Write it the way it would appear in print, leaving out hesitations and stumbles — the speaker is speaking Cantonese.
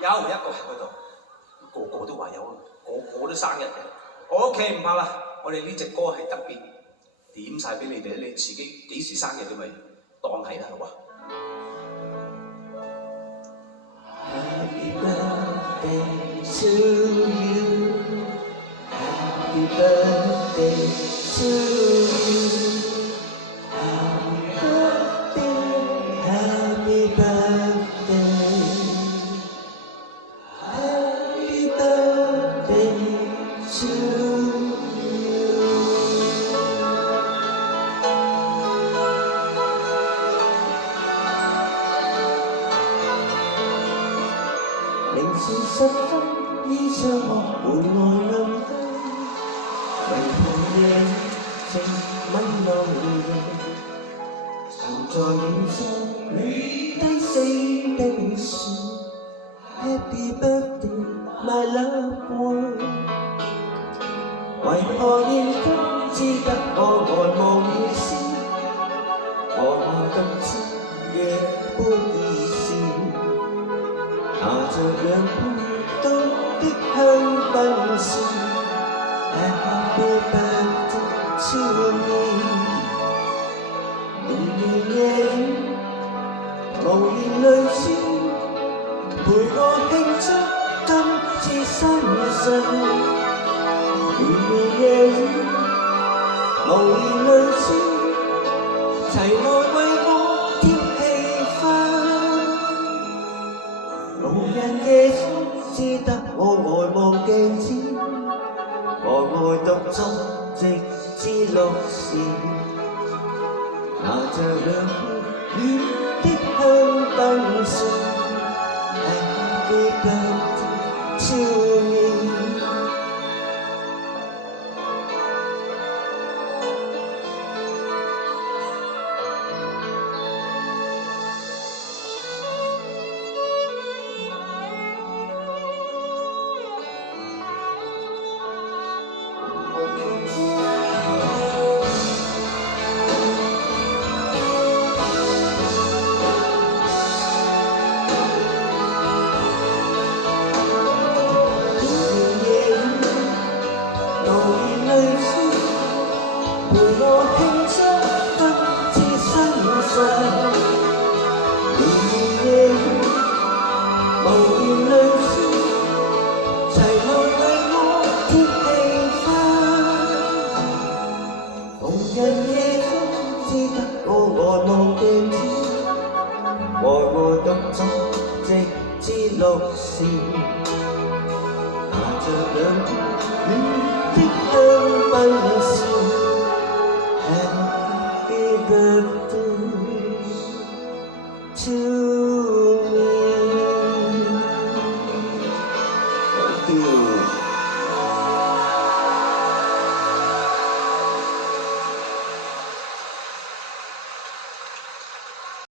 有一個喺嗰度，個個都話有啊，個個都生日嘅。OK 唔怕啦，我哋呢隻歌係特別點晒俾你哋，你自己幾時生日你咪當係啦，好嘛？Happy birthday to you, Happy birthday to you, Happy birthday, Happy birthday to you。凌晨10分，依窗幕門外亮燈，迷途夜靜吻落淚，曾在遠方你低聲的說 Happy birthday my loved one， 為何現今只得我呆望雨絲，我獨自夜半而笑。拿着兩杯凍的香檳說 Happy birthday to me， 綿綿夜雨無言淚珠，陪我慶祝今次生日。綿綿夜雨無言淚珠，齊來為我貼氣氛。無人夜中，只得我呆望鏡子，呆獨坐直至6時，拿着兩杯暖的香檳說 Happy birthday to me。陪我慶祝今次生日，綿綿夜雨無言淚珠，齊來為我貼氣氛。無人夜中，只得我呆望鏡子，獨坐直至6時，拿着兩杯暖的香檳說Happy birthday to